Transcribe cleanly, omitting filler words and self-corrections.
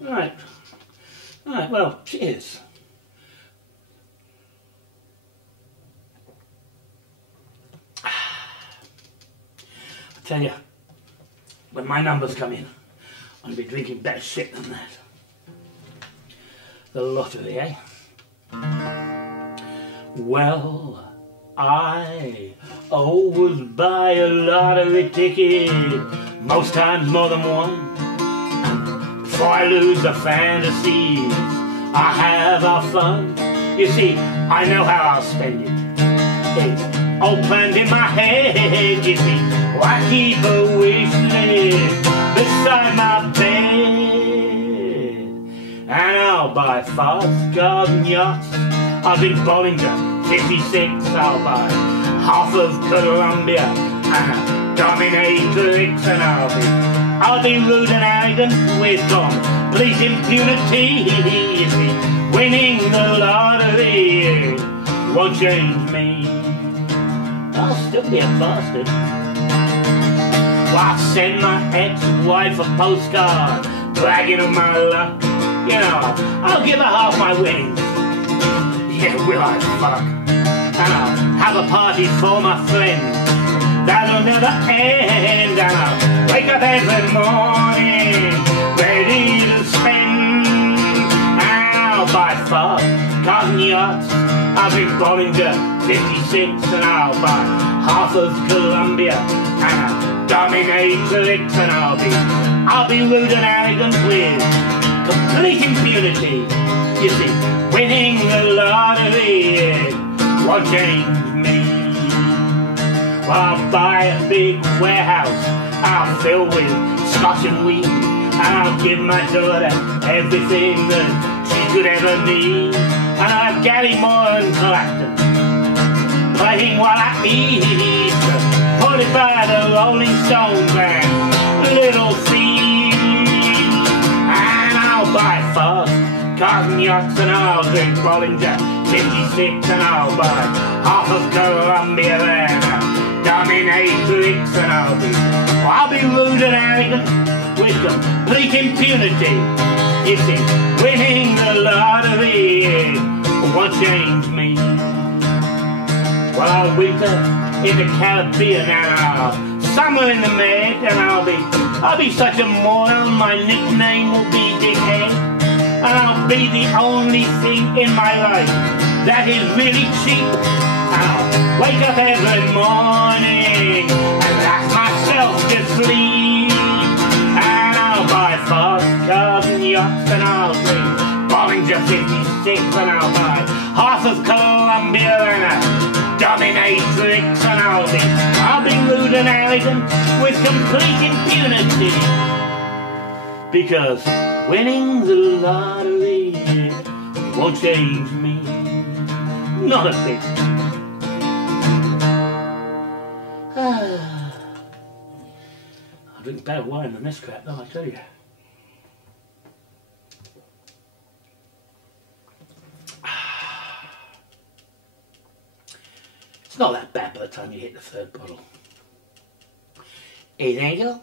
Right. Right, well, cheers. I tell you, when my numbers come in, I'm going to be drinking better shit than that. The lottery, eh? Well, I always buy a lottery ticket, most times more than one. Before I lose the fantasies I have our fun. You see, I know how I'll spend it. It's all planned in my head, you see. Oh, I keep a wish list beside my bed. And I'll buy fast garden yachts. I'll drink Bollinger 56. I'll buy half of Columbia and a dominatrix. And I'll be rude and arrogant with complete impunity. You see, winning the lottery won't change me. I'll still be a bastard. Well, I'll send my ex-wife a postcard bragging on my luck. You know, I'll give her half my winnings. Yeah, will I fuck? And I'll have a party for my friends that'll never end. And I'll wake up every morning ready to spend. And I'll buy fast garden yachts. I'll drink Bollinger 56. And I'll buy half of Columbia and a dominatrix. And I'll be rude and arrogant with complete impunity. You see, winning the lottery won't change me. Well, I'll buy a big warehouse I'll fill with scotch and wheat. And I'll give my daughter everything that she could ever need. And I'll have Gary Moore and Clapton playing while I eat, supported by the Rolling Stones and Little Feet. And I'll buy fast garden yachts and I'll drink Bollinger 56. And I'll buy half of Columbia and a dominatrix. And I'll be rude and arrogant with complete impunity. You see, winning the lottery won't change me. Well, I'll winter in the Caribbean and I'll summer in the Med. And I'll be such a moron, my nickname will be Dickhead. And I'll be the only thing in my life that is really cheap. And I'll wake up every morning and laugh myself to sleep. And I'll buy fast garden yachts and I'll drink Bollinger 56. And I'll buy half of Columbia and a dominatrix. And I'll be rude and arrogant with complete impunity. Because winning the lottery won't change me. Not a bit. I'll drink better wine than this crap, though, I tell you. It's not that bad by the time you hit the third bottle. Hey, Angel.